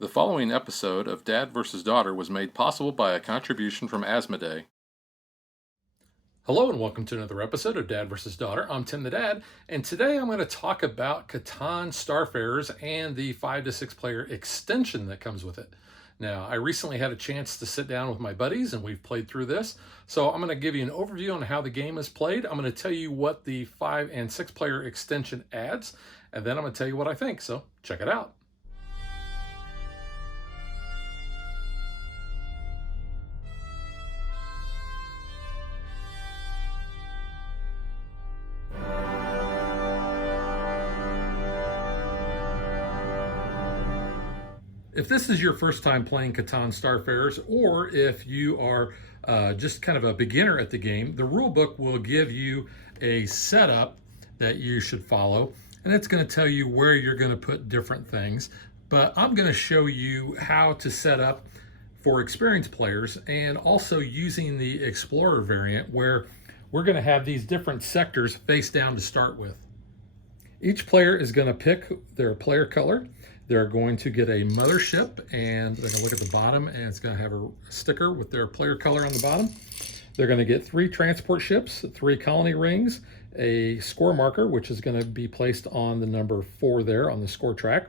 The following episode of Dad vs. Daughter was made possible by a contribution from Asmodee. Hello and welcome to another episode of Dad vs. Daughter. I'm Tim the Dad, and today I'm going to talk about Catan Starfarers and the 5 to 6 player extension that comes with it. Now, I recently had a chance to sit down with my buddies and we've played through this, so I'm going to give you an overview on how the game is played. I'm going to tell you what the 5 and 6 player extension adds, and then I'm going to tell you what I think, so check it out. If this is your first time playing Catan Starfarers, or if you are just kind of a beginner at the game, the rule book will give you a setup that you should follow, and it's going to tell you where you're going to put different things. But I'm going to show you how to set up for experienced players, and also using the Explorer variant where we're going to have these different sectors face down to start with. Each player is going to pick their player color. They're going to get a mothership, and they're going to look at the bottom, and it's going to have a sticker with their player color on the bottom. They're going to get 3 transport ships, 3 colony rings, a score marker, which is going to be placed on the number 4 there on the score track.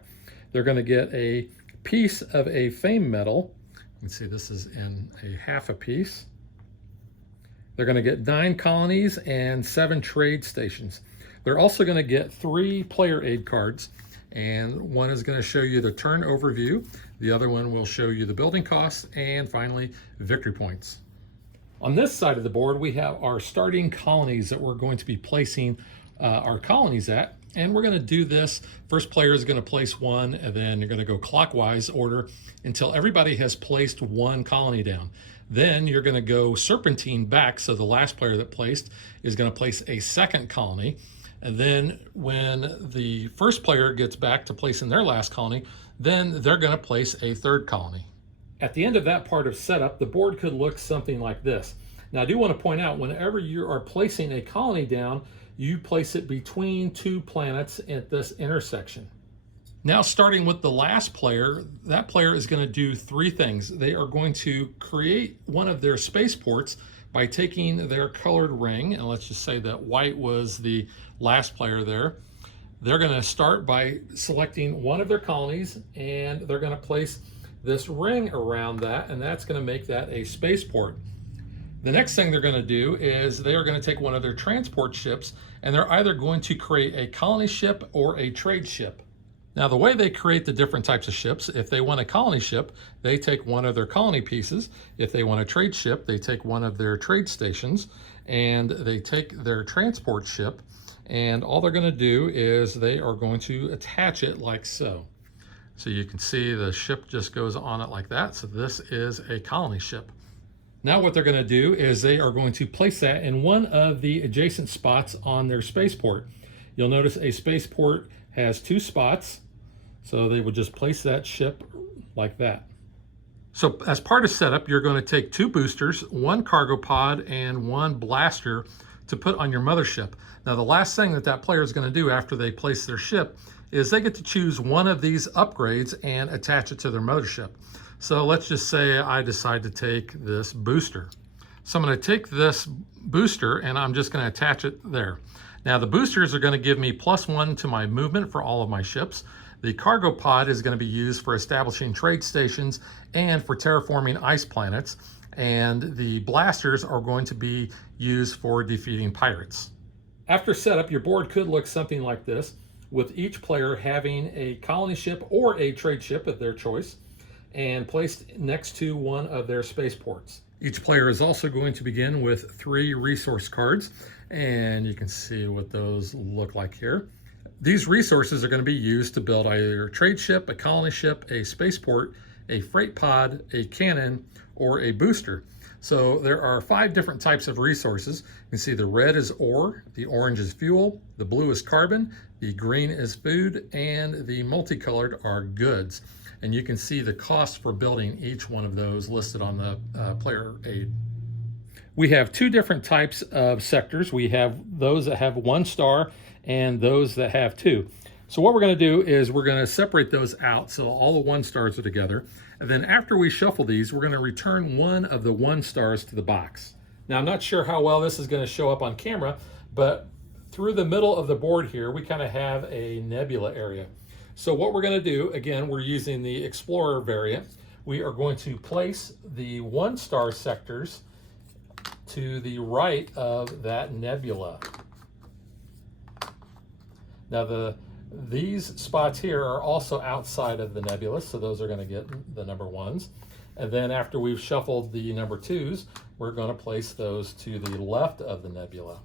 They're going to get a piece of a fame medal. You can see this is in a half a piece. They're going to get 9 colonies and 7 trade stations. They're also going to get 3 player aid cards, and one is going to show you the turn overview. The other one will show you the building costs, and finally, victory points. On this side of the board, we have our starting colonies that we're going to be placing our colonies at, and we're going to do this. First player is going to place 1, and then you're going to go clockwise order until everybody has placed 1 colony down. Then you're going to go serpentine back, so the last player that placed is going to place a 2nd colony. And then when the first player gets back to placing their last colony, then they're going to place a 3rd colony. At the end of that part of setup, the board could look something like this. Now, I do want to point out, whenever you are placing a colony down, you place it between 2 planets at this intersection. Now, starting with the last player, that player is going to do 3 things. They are going to create one of their spaceports by taking their colored ring, and let's just say that white was the last player there. They're going to start by selecting one of their colonies, and they're going to place this ring around that, and that's going to make that a spaceport. The next thing they're going to do is they are going to take one of their transport ships, and they're either going to create a colony ship or a trade ship. Now, the way they create the different types of ships, if they want a colony ship, they take one of their colony pieces. If they want a trade ship, they take one of their trade stations, and they take their transport ship, and all they're going to do is they are going to attach it like so. So you can see the ship just goes on it like that. So this is a colony ship. Now what they're going to do is they are going to place that in one of the adjacent spots on their spaceport. You'll notice a spaceport has 2 spots. So they would just place that ship like that. So as part of setup, you're going to take 2 boosters, 1 cargo pod, and 1 blaster to put on your mothership. Now, the last thing that player is going to do after they place their ship is they get to choose one of these upgrades and attach it to their mothership. So let's just say I decide to take this booster. So I'm going to take this booster and I'm just going to attach it there. Now, the boosters are going to give me +1 to my movement for all of my ships. The cargo pod is going to be used for establishing trade stations and for terraforming ice planets. And the blasters are going to be used for defeating pirates. After setup, your board could look something like this, with each player having a colony ship or a trade ship of their choice, and placed next to one of their spaceports. Each player is also going to begin with 3 resource cards, and you can see what those look like here. These resources are going to be used to build either a trade ship, a colony ship, a spaceport, a freight pod, a cannon, or a booster. So there are 5 different types of resources. You can see the red is ore, the orange is fuel, the blue is carbon, the green is food, and the multicolored are goods. And you can see the cost for building each one of those listed on the player aid. We have 2 different types of sectors. We have those that have 1 star and those that have 2. So what we're going to do is we're going to separate those out so all the 1 stars are together. And then after we shuffle these, we're going to return one of the 1 stars to the box. Now, I'm not sure how well this is going to show up on camera, but through the middle of the board here, we kind of have a nebula area. So what we're going to do, again, we're using the Explorer variant. We are going to place the 1 star sectors to the right of that nebula. Now these spots here are also outside of the nebula, so those are going to get the number 1s. And then after we've shuffled the number 2s, we're going to place those to the left of the nebula.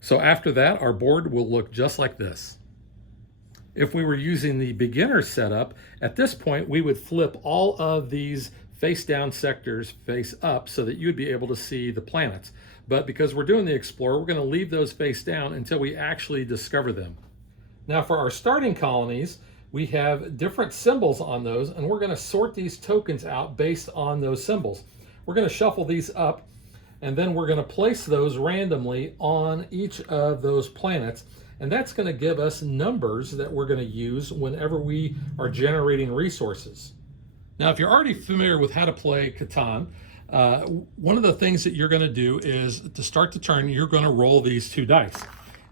So after that, our board will look just like this. If we were using the beginner setup, at this point we would flip all of these face down sectors face up so that you'd be able to see the planets. But because we're doing the Explorer, we're going to leave those face down until we actually discover them. Now for our starting colonies, we have different symbols on those, and we're going to sort these tokens out based on those symbols. We're going to shuffle these up, and then we're going to place those randomly on each of those planets. And that's going to give us numbers that we're going to use whenever we are generating resources. Now, if you're already familiar with how to play Catan, one of the things that you're going to do is to start the turn, you're going to roll these 2 dice.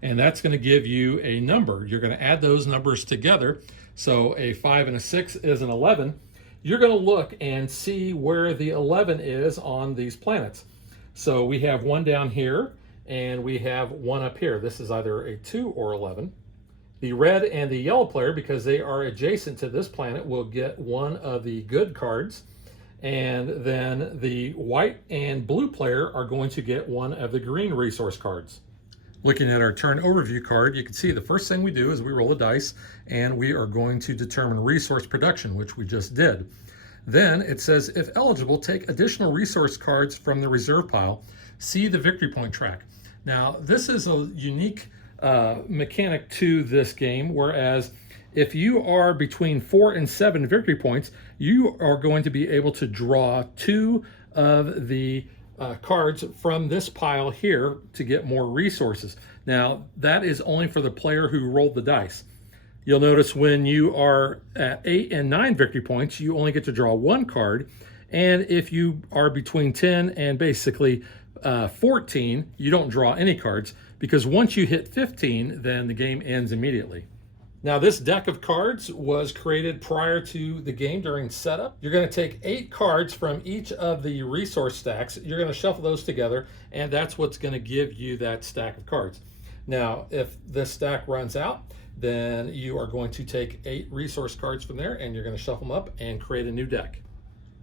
And that's going to give you a number. You're going to add those numbers together. So a 5 and a 6 is an 11. You're going to look and see where the 11 is on these planets. So we have 1 down here, and we have 1 up here. This is either a 2 or 11. The red and the yellow player, because they are adjacent to this planet, will get 1 of the good cards. And then the white and blue player are going to get 1 of the green resource cards. Looking at our turn overview card, you can see the first thing we do is we roll a dice, and we are going to determine resource production, which we just did. Then it says, if eligible, take additional resource cards from the reserve pile. See the victory point track. Now, this is a unique mechanic to this game, whereas if you are between 4 and 7 victory points, you are going to be able to draw 2 of the cards from this pile here to get more resources. Now, that is only for the player who rolled the dice. You'll notice when you are at 8 and 9 victory points, you only get to draw 1 card. And if you are between 10 and basically 14, you don't draw any cards, because once you hit 15, then the game ends immediately. Now, this deck of cards was created prior to the game during setup. You're going to take 8 cards from each of the resource stacks. You're going to shuffle those together, and that's what's going to give you that stack of cards. Now, if this stack runs out, then you are going to take 8 resource cards from there, and you're going to shuffle them up and create a new deck.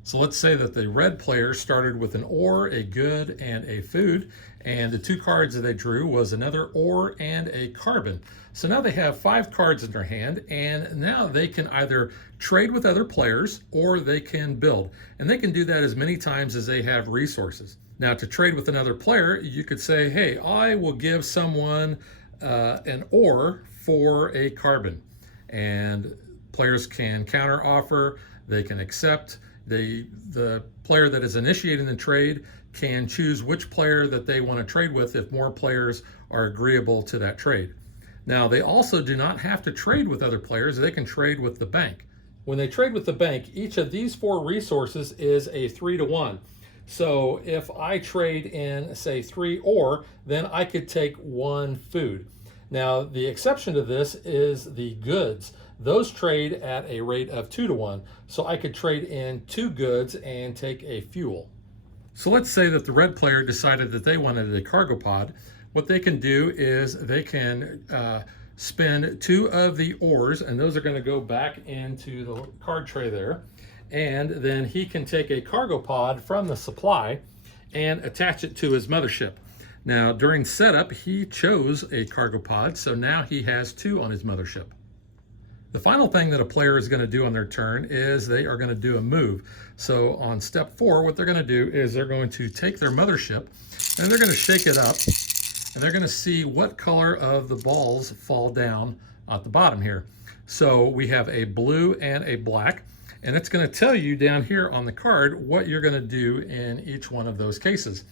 So let's say that the red player started with an ore, a good, and a food, and the 2 cards that they drew was another ore and a carbon. So now they have 5 cards in their hand, and now they can either trade with other players or they can build. And they can do that as many times as they have resources. Now, to trade with another player, you could say, hey, I will give someone an ore for a carbon. And players can counter offer, they can accept. The player that is initiating the trade can choose which player that they want to trade with if more players are agreeable to that trade. Now, they also do not have to trade with other players. They can trade with the bank. When they trade with the bank, each of these 4 resources is a 3-to-1. So if I trade in, say, 3 ore, then I could take 1 food. Now, the exception to this is the goods. Those trade at a rate of 2-to-1. So I could trade in 2 goods and take a fuel. So let's say that the red player decided that they wanted a cargo pod. What they can do is they can spend 2 of the ores, and those are going to go back into the card tray there. And then he can take a cargo pod from the supply and attach it to his mothership. Now, during setup, he chose a cargo pod, so now he has 2 on his mothership. The final thing that a player is going to do on their turn is they are going to do a move. So on step 4, what they're going to do is they're going to take their mothership and they're going to shake it up, and they're going to see what color of the balls fall down at the bottom here. So we have a blue and a black, and it's going to tell you down here on the card what you're going to do in each one of those cases.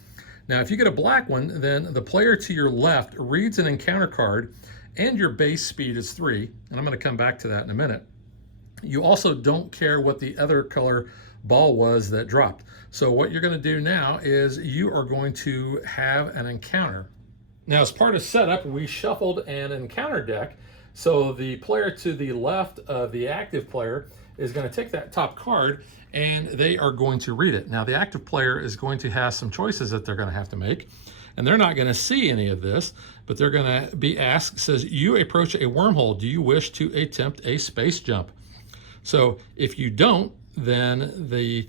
Now, if you get a black one, then the player to your left reads an encounter card and your base speed is 3. And I'm going to come back to that in a minute. You also don't care what the other color ball was that dropped. So what you're going to do now is you are going to have an encounter. Now, as part of setup, we shuffled an encounter deck. So the player to the left of the active player is going to take that top card and they are going to read it. Now, the active player is going to have some choices that they're going to have to make, and they're not going to see any of this, but they're going to be asked, says, you approach a wormhole. Do you wish to attempt a space jump? So if you don't, then the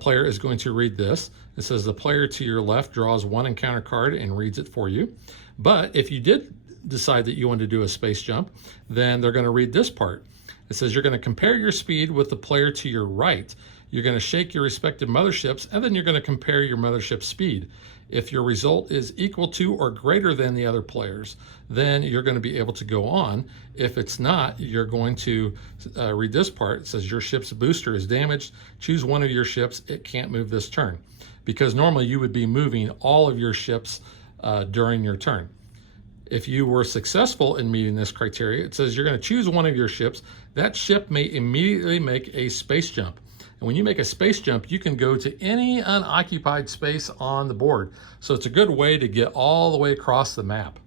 player is going to read this. It says the player to your left draws 1 encounter card and reads it for you. But if you did decide that you want to do a space jump, then they're going to read this part. It says you're going to compare your speed with the player to your right. You're going to shake your respective motherships, and then you're going to compare your mothership speed. If your result is equal to or greater than the other players, then you're going to be able to go on. If it's not, you're going to read this part. It says your ship's booster is damaged. Choose one of your ships. It can't move this turn. Because normally you would be moving all of your ships during your turn. If you were successful in meeting this criteria, it says you're going to choose one of your ships. That ship may immediately make a space jump. And when you make a space jump, you can go to any unoccupied space on the board. So it's a good way to get all the way across the map.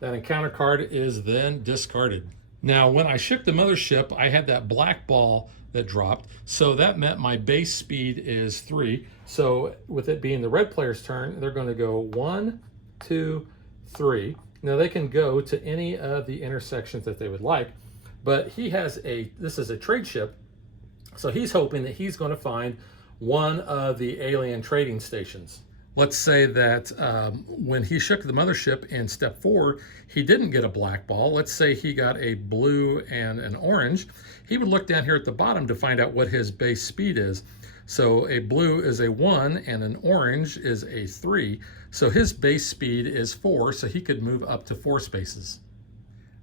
That encounter card is then discarded. Now, when I shipped the mothership, I had that black ball that dropped. So that meant my base speed is 3. So with it being the red player's turn, they're going to go 1, 2, 3. Now they can go to any of the intersections that they would like, but he has this is a trade ship. So he's hoping that he's going to find one of the alien trading stations. Let's say that when he shook the mothership in step 4, he didn't get a black ball. Let's say he got a blue and an orange. He would look down here at the bottom to find out what his base speed is. So a blue is a 1 and an orange is a 3. So his base speed is 4, so he could move up to 4 spaces.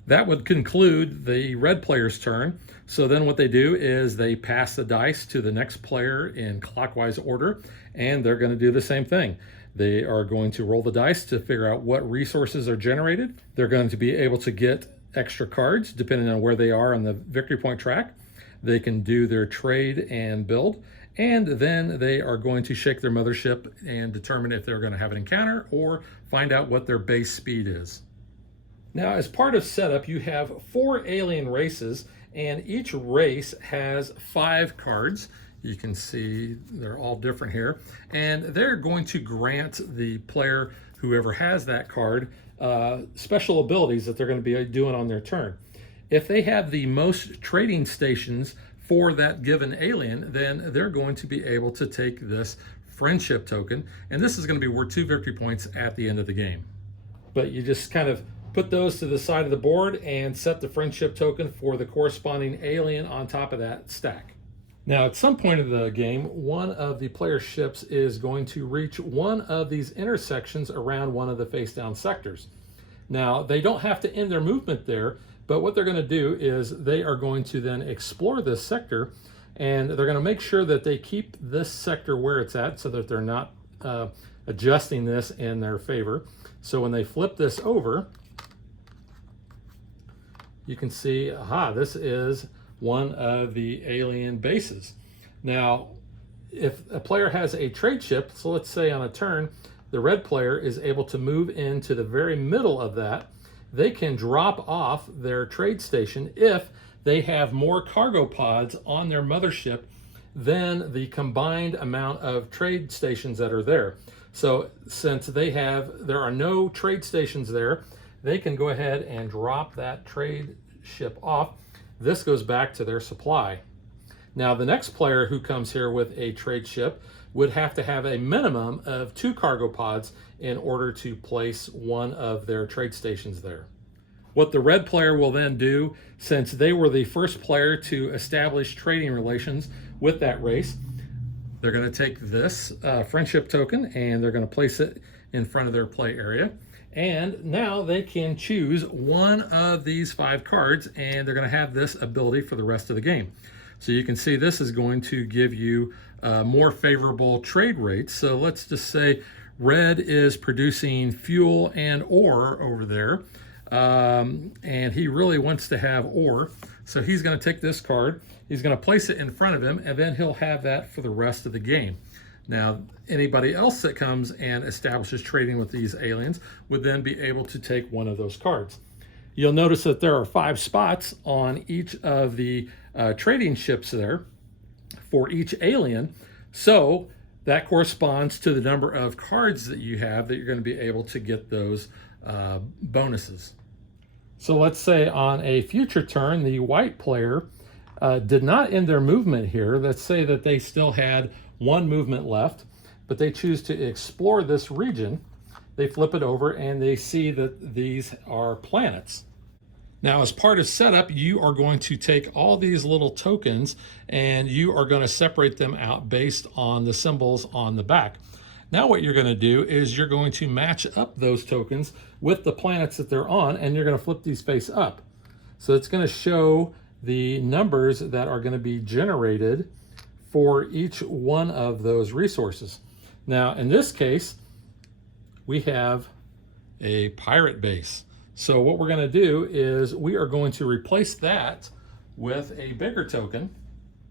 That would conclude the red player's turn. So then what they do is they pass the dice to the next player in clockwise order, and they're going to do the same thing. They are going to roll the dice to figure out what resources are generated. They're going to be able to get extra cards depending on where they are on the victory point track. They can do their trade and build, and then they are going to shake their mothership and determine if they're going to have an encounter or find out what their base speed is. Now, as part of setup, you have 4 alien races, and each race has 5 cards. You can see they're all different here, and they're going to grant the player, whoever has that card, special abilities that they're going to be doing on their turn. If they have the most trading stations for that given alien, then they're going to be able to take this friendship token, and this is going to be worth 2 victory points at the end of the game. But you just kind of put those to the side of the board and set the friendship token for the corresponding alien on top of that stack. Now, at some point of the game, one of the player's ships is going to reach one of these intersections around one of the face-down sectors. Now, they don't have to end their movement there, but what they're going to do is they are going to then explore this sector, and they're going to make sure that they keep this sector where it's at so that they're not adjusting this in their favor. So when they flip this over, you can see, aha, this is one of the alien bases. Now, if a player has a trade ship, so let's say on a turn, the red player is able to move into the very middle of that, they can drop off their trade station if they have more cargo pods on their mothership than the combined amount of trade stations that are there. So since there are no trade stations there, they can go ahead and drop that trade ship off. This goes back to their supply. Now, the next player who comes here with a trade ship would have to have a minimum of 2 cargo pods in order to place one of their trade stations there. What the red player will then do, since they were the first player to establish trading relations with that race, they're going to take this friendship token and they're going to place it in front of their play area. And now they can choose one of these 5 cards, and they're going to have this ability for the rest of the game. So you can see this is going to give you more favorable trade rates. So let's just say Red is producing fuel and ore over there, and he really wants to have ore. So he's going to take this card, he's going to place it in front of him, and then he'll have that for the rest of the game. Now, anybody else that comes and establishes trading with these aliens would then be able to take one of those cards. You'll notice that there are 5 spots on each of the trading ships there for each alien. So that corresponds to the number of cards that you have that you're going to be able to get those bonuses. So let's say on a future turn, the white player did not end their movement here. Let's say that they still had 1 movement left, but they choose to explore this region. They flip it over and they see that these are planets. Now, as part of setup, you are going to take all these little tokens and you are going to separate them out based on the symbols on the back. Now what you're going to do is you're going to match up those tokens with the planets that they're on, and you're going to flip these face up. So it's going to show the numbers that are going to be generated for each one of those resources. Now, in this case, we have a pirate base. So what we're going to do is we are going to replace that with a bigger token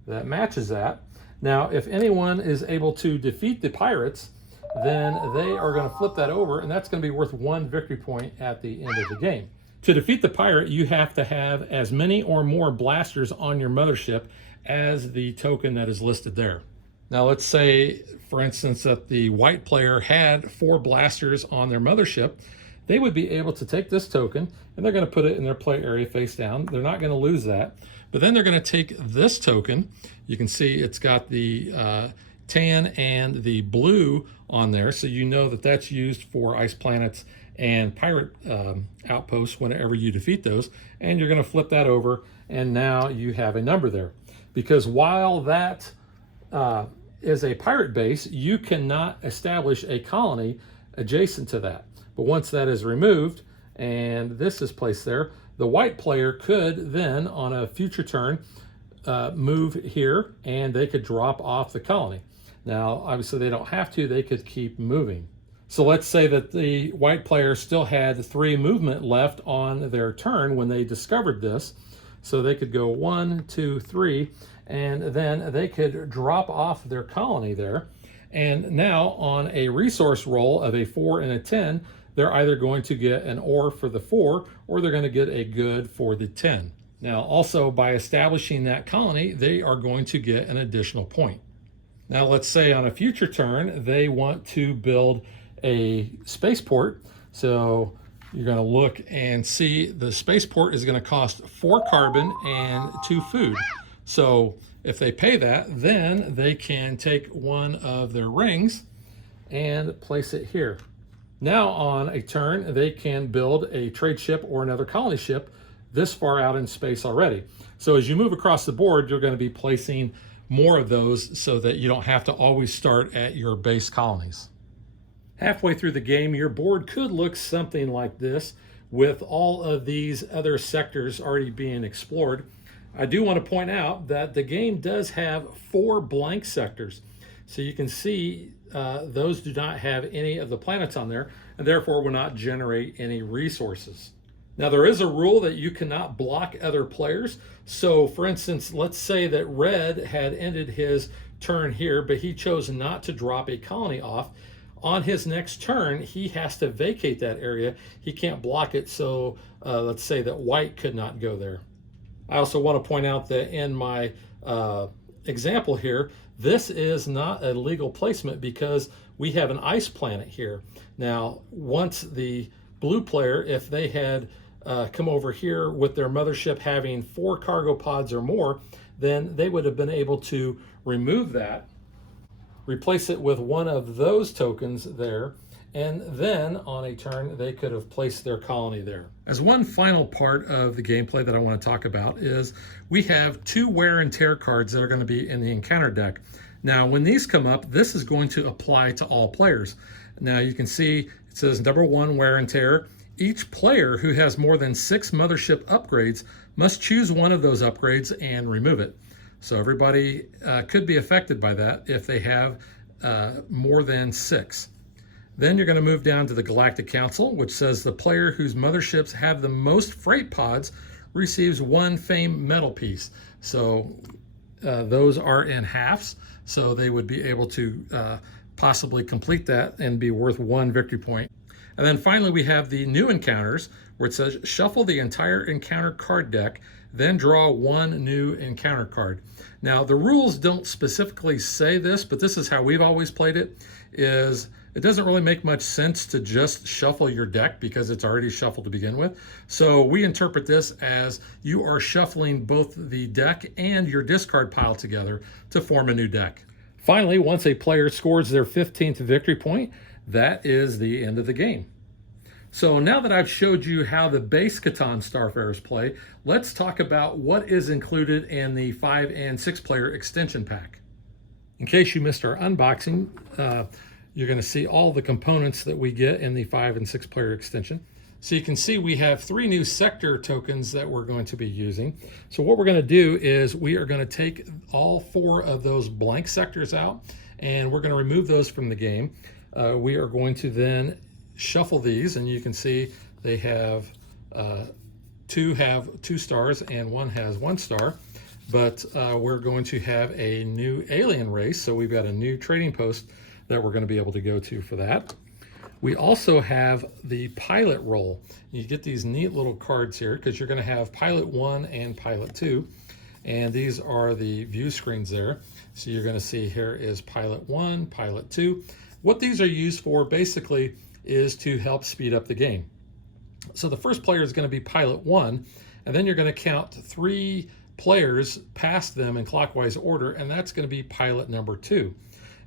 that matches that. Now, if anyone is able to defeat the pirates, then they are going to flip that over, and that's going to be worth 1 victory point at the end of the game. To defeat the pirate, you have to have as many or more blasters on your mothership as the token that is listed there. Now let's say, for instance, that the white player had 4 blasters on their mothership. They would be able to take this token and they're going to put it in their play area face down. They're not going to lose that. But then they're going to take this token. You can see it's got the tan and the blue on there, so you know that that's used for ice planets and pirate outposts whenever you defeat those. And you're going to flip that over, and now you have a number there. Because while that is a pirate base, you cannot establish a colony adjacent to that. But once that is removed and this is placed there, the white player could then, on a future turn, move here and they could drop off the colony. Now, obviously they don't have to, they could keep moving. So let's say that the white player still had 3 movement left on their turn when they discovered this. So they could go 1, 2, 3, and then they could drop off their colony there. And now on a resource roll of a 4 and a 10, they're either going to get an ore for the 4 or they're going to get a good for the 10. Now, also by establishing that colony, they are going to get an additional point. Now, let's say on a future turn, they want to build a spaceport. So you're going to look and see the spaceport is going to cost 4 carbon and 2 food. So if they pay that, then they can take one of their rings and place it here. Now on a turn, they can build a trade ship or another colony ship this far out in space already. So as you move across the board, you're going to be placing more of those so that you don't have to always start at your base colonies. Halfway through the game, your board could look something like this with all of these other sectors already being explored. I do want to point out that the game does have 4 blank sectors. So you can see those do not have any of the planets on there, and therefore will not generate any resources. Now there is a rule that you cannot block other players. So for instance, let's say that Red had ended his turn here, but he chose not to drop a colony off. On his next turn, he has to vacate that area. He can't block it, so let's say that White could not go there. I also want to point out that in my example here, this is not a legal placement because we have an ice planet here. Now, once the blue player, if they had come over here with their mothership having 4 cargo pods or more, then they would have been able to remove that, replace it with one of those tokens there, and then on a turn they could have placed their colony there. As one final part of the gameplay that I want to talk about is we have 2 wear and tear cards that are going to be in the encounter deck. Now when these come up, this is going to apply to all players. Now you can see it says number 1 wear and tear. Each player who has more than 6 mothership upgrades must choose one of those upgrades and remove it. So everybody could be affected by that if they have more than 6. Then you're going to move down to the Galactic Council, which says the player whose motherships have the most freight pods receives 1 fame medal piece. So those are in halves, so they would be able to possibly complete that and be worth 1 victory point. And then finally we have the new encounters, where it says shuffle the entire encounter card deck, then draw 1 new encounter card. Now the rules don't specifically say this, but this is how we've always played it, is it doesn't really make much sense to just shuffle your deck because it's already shuffled to begin with. So we interpret this as you are shuffling both the deck and your discard pile together to form a new deck. Finally, once a player scores their 15th victory point, that is the end of the game. So now that I've showed you how the base Catan Starfarers play, let's talk about what is included in the 5 and 6 player extension pack. In case you missed our unboxing, you're going to see all the components that we get in the 5 and 6 player extension. So you can see we have 3 new sector tokens that we're going to be using. So what we're going to do is we are going to take all 4 of those blank sectors out, and we're going to remove those from the game. We are going to then shuffle these, and you can see they have 2 have 2 stars and 1 has 1 star. But we're going to have a new alien race, so we've got a new trading post that we're going to be able to go to for that. We also have the pilot role. You get these neat little cards here because you're going to have pilot 1 and pilot 2, and these are the view screens there. So you're going to see here is pilot 1, pilot 2. What these are used for basically is to help speed up the game. So the first player is going to be pilot 1, and then you're going to count 3 players past them in clockwise order, and that's going to be pilot number 2.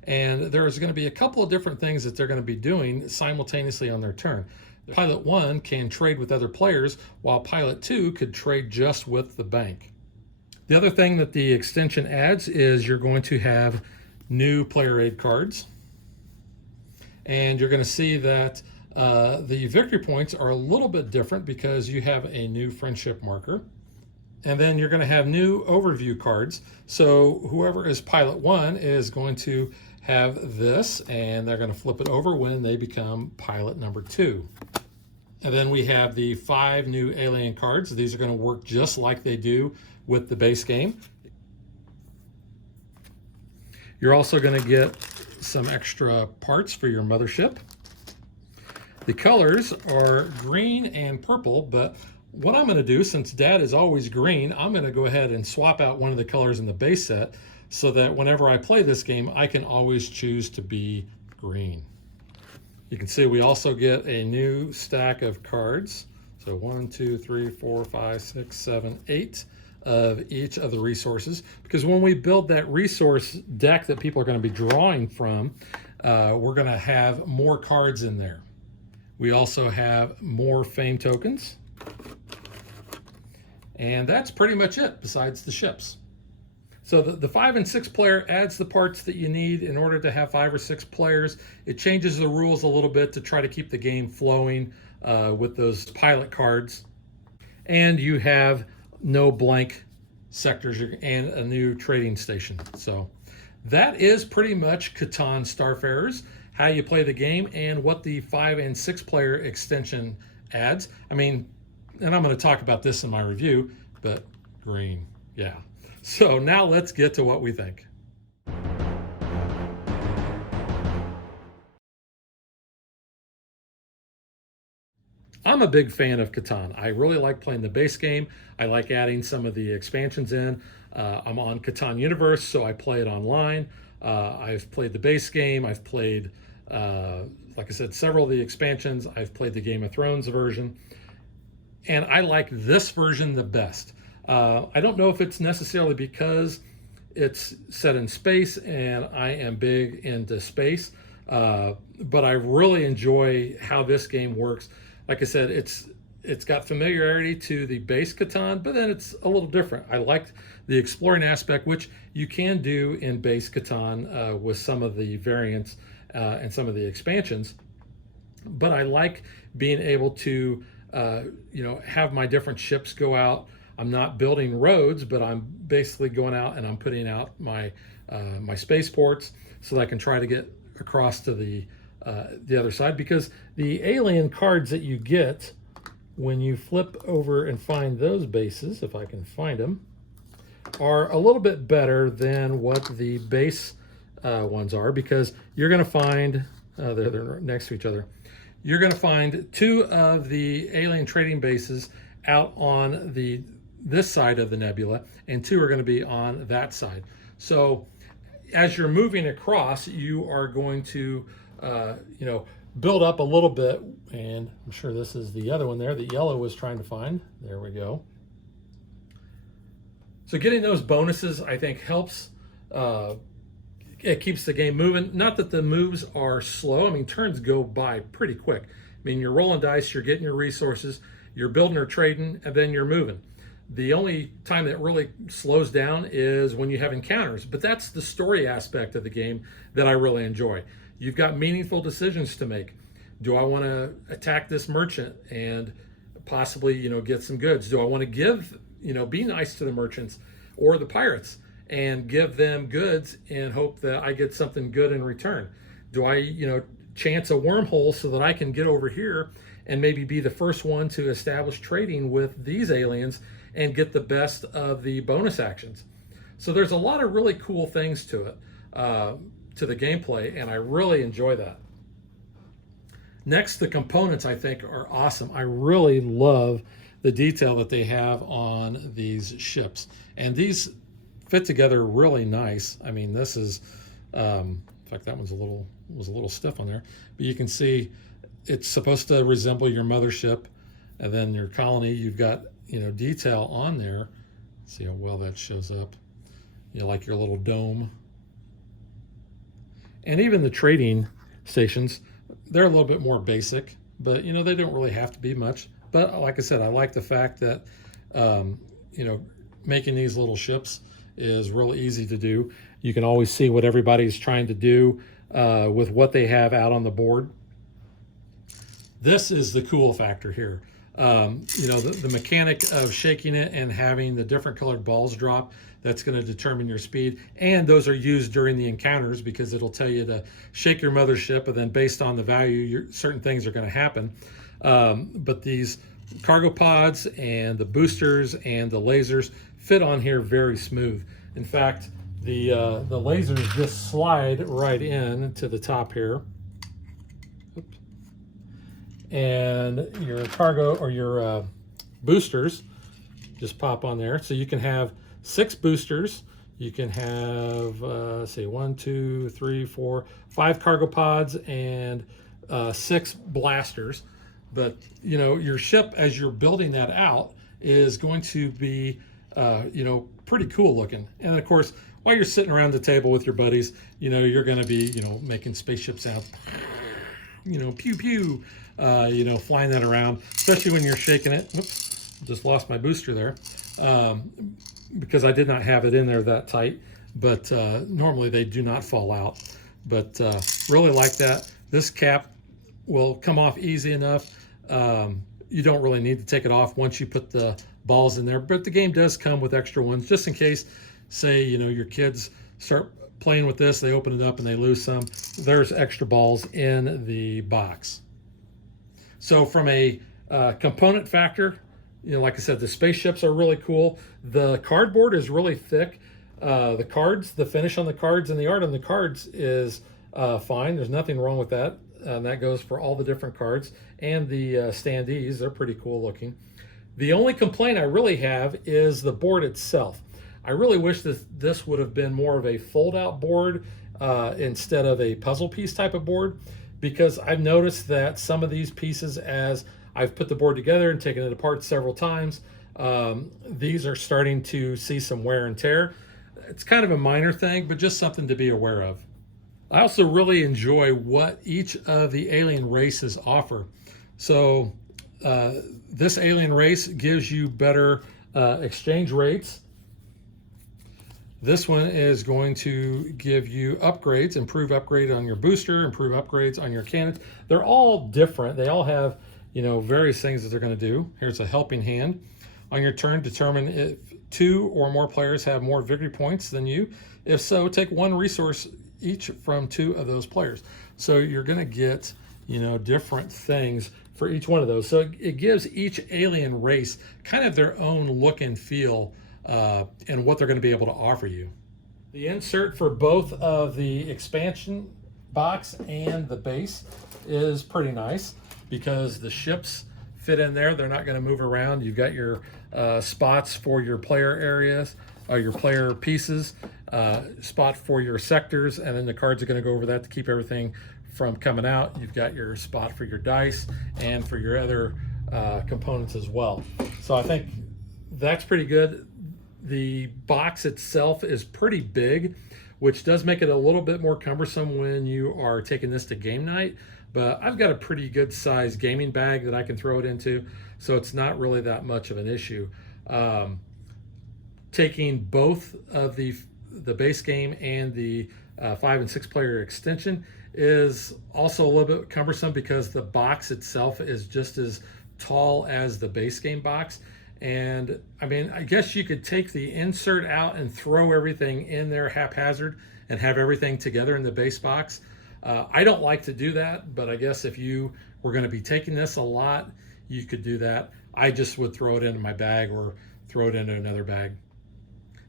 And there's going to be a couple of different things that they're going to be doing simultaneously on their turn. Pilot 1 can trade with other players, while pilot 2 could trade just with the bank. The other thing that the extension adds is you're going to have new player aid cards. And you're going to see that the victory points are a little bit different because you have a new friendship marker. And then you're going to have new overview cards. So whoever is pilot 1 is going to have this, and they're going to flip it over when they become pilot number 2. And then we have the 5 new alien cards. These are going to work just like they do with the base game. You're also going to get some extra parts for your mothership. The colors are green and purple, but what I'm going to do, since Dad is always green, I'm going to go ahead and swap out one of the colors in the base set so that whenever I play this game, I can always choose to be green. You can see we also get a new stack of cards. So 1, 2, 3, 4, 5, 6, 7, 8 of each of the resources. Because when we build that resource deck that people are going to be drawing from, we're going to have more cards in there. We also have more fame tokens. And that's pretty much it besides the ships. So the 5 and 6 player adds the parts that you need in order to have 5 or 6 players. It changes the rules a little bit to try to keep the game flowing with those pilot cards. And you have no blank sectors and a new trading station. So that is pretty much Catan Starfarers, how you play the game and what the 5 and 6 player extension adds. I mean, and I'm going to talk about this in my review, but green, yeah. So now let's get to what we think. I'm a big fan of Catan. I really like playing the base game. I like adding some of the expansions in. I'm on Catan Universe, so I play it online. I've played the base game. I've played, like I said, several of the expansions. I've played the Game of Thrones version. And I like this version the best. I don't know if it's necessarily because it's set in space and I am big into space, but I really enjoy how this game works. Like I said, it's got familiarity to the base Catan, but then it's a little different. I like the exploring aspect, which you can do in base Catan with some of the variants and some of the expansions. But I like being able to have my different ships go out. I'm not building roads, but I'm basically going out and I'm putting out my my spaceports so that I can try to get across to the the other side, because the alien cards that you get when you flip over and find those bases, if I can find them, are a little bit better than what the base ones are, because you're going to find, they're next to each other, you're going to find 2 of the alien trading bases out on this side of the nebula, and 2 are going to be on that side. So as you're moving across, you are going to build up a little bit, and I'm sure this is the other one there that yellow was trying to find. There we go. So getting those bonuses, I think, helps. It keeps the game moving. Not that the moves are slow. I mean, turns go by pretty quick. I mean, you're rolling dice, you're getting your resources, you're building or trading, and then you're moving. The only time that really slows down is when you have encounters, but that's the story aspect of the game that I really enjoy. You've got meaningful decisions to make. Do I want to attack this merchant and possibly, get some goods? Do I want to give, be nice to the merchants or the pirates and give them goods and hope that I get something good in return? Do I, chance a wormhole so that I can get over here and maybe be the first one to establish trading with these aliens and get the best of the bonus actions? So there's a lot of really cool things to it, to the gameplay, and I really enjoy that. Next, the components, I think, are awesome. I really love the detail that they have on these ships, and these fit together really nice. I mean, this is, in fact, that was a little stiff on there, but you can see it's supposed to resemble your mothership, and then your colony. You've got detail on there. Let's see how well that shows up. Like your little dome, and even the trading stations. They're a little bit more basic, but they don't really have to be much. But like I said, I like the fact that making these little ships is really easy to do. You can always see what everybody's trying to do with what they have out on the board. This is the cool factor here. The mechanic of shaking it and having the different colored balls drop, that's going to determine your speed. And those are used during the encounters because it'll tell you to shake your mothership, and then based on the value, certain things are going to happen. But these cargo pods and the boosters and the lasers fit on here very smooth. In fact, the lasers just slide right in to the top here. Oops. And your cargo or your boosters just pop on there. So you can have 6 boosters. You can have, say, 1, 2, 3, 4, 5 cargo pods and 6 blasters. But, your ship, as you're building that out, is going to be, pretty cool looking. And of course, while you're sitting around the table with your buddies, you're going to be, making spaceship sounds, pew, pew, flying that around, especially when you're shaking it. Oops, just lost my booster there. Because I did not have it in there that tight, but normally they do not fall out. But really like that. This cap will come off easy enough. You don't really need to take it off once you put the balls in there, but the game does come with extra ones just in case, say, your kids start playing with this, they open it up and they lose some. There's extra balls in the box. So from a component factor, like I said, the spaceships are really cool. The cardboard is really thick. The cards, the finish on the cards and the art on the cards is fine. There's nothing wrong with that. And that goes for all the different cards. And the standees, they're pretty cool looking. The only complaint I really have is the board itself. I really wish this would have been more of a fold-out board instead of a puzzle piece type of board, because I've noticed that some of these pieces, as I've put the board together and taken it apart several times, these are starting to see some wear and tear. It's kind of a minor thing, but just something to be aware of. I also really enjoy what each of the alien races offer. So this alien race gives you better exchange rates. This one is going to give you upgrades, improve upgrade on your booster, improve upgrades on your cannons. They're all different. They all have, various things that they're going to do. Here's a helping hand. On your turn, determine if 2 or more players have more victory points than you. If so, take 1 resource each from 2 of those players. So you're going to get, you know, different things for each one of those. So it gives each alien race kind of their own look and feel and what they're going to be able to offer you. The insert for both of the expansion box and the base is pretty nice because the ships fit in there. They're not going to move around. You've got your spots for your player areas, or your player pieces, spot for your sectors, and then the cards are going to go over that to keep everything from coming out. You've got your spot for your dice and for your other components as well. So I think that's pretty good. The box itself is pretty big, which does make it a little bit more cumbersome when you are taking this to game night. But I've got a pretty good size gaming bag that I can throw it into, so it's not really that much of an issue. Taking both of the base game and the 5 and 6 player extension is also a little bit cumbersome because the box itself is just as tall as the base game box. And I mean, I guess you could take the insert out and throw everything in there haphazard and have everything together in the base box. I don't like to do that, but I guess if you were going to be taking this a lot, you could do that. I just would throw it into my bag or throw it into another bag.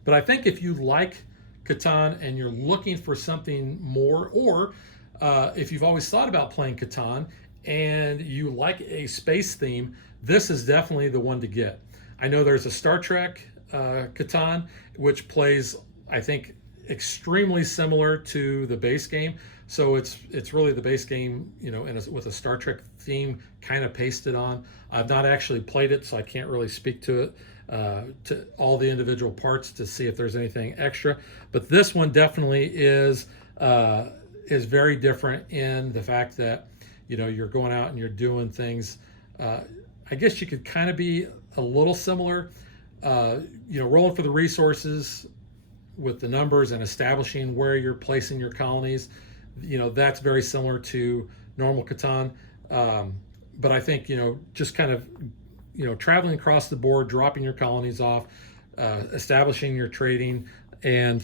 But I think if you like Catan and you're looking for something more, or if you've always thought about playing Catan and you like a space theme, this is definitely the one to get. I know there's a Star Trek Catan, which plays, I think, extremely similar to the base game. So it's really the base game, you know, and with a Star Trek theme kind of pasted on. I've not actually played it, so I can't really speak to it, to all the individual parts to see if there's anything extra. But this one definitely is very different in the fact that, you know, you're going out and you're doing things. I guess you could kind of be a little similar, you know, rolling for the resources with the numbers and establishing where you're placing your colonies. You know, that's very similar to normal Catan. But I think, you know, just kind of, you know, traveling across the board, dropping your colonies off, establishing your trading, and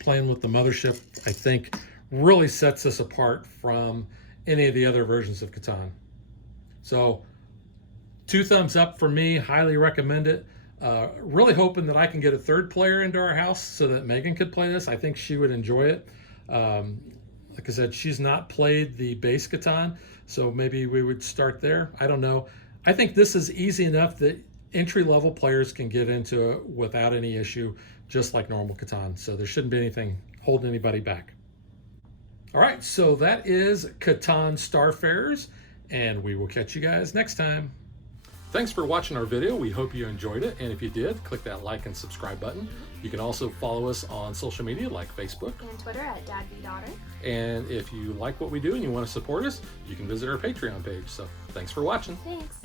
playing with the mothership, I think really sets us apart from any of the other versions of Catan. So 2 thumbs up for me, highly recommend it. Really hoping that I can get a 3rd player into our house so that Megan could play this. I think she would enjoy it. Like I said, she's not played the base Catan, so maybe we would start there. I don't know. I think this is easy enough that entry-level players can get into it without any issue, just like normal Catan. So there shouldn't be anything holding anybody back. All right, so that is Catan Starfarers, and we will catch you guys next time. Thanks for watching our video. We hope you enjoyed it. And if you did, click that like and subscribe button. You can also follow us on social media like Facebook and Twitter at DadBeDaughter. And if you like what we do and you want to support us, you can visit our Patreon page. So thanks for watching. Thanks.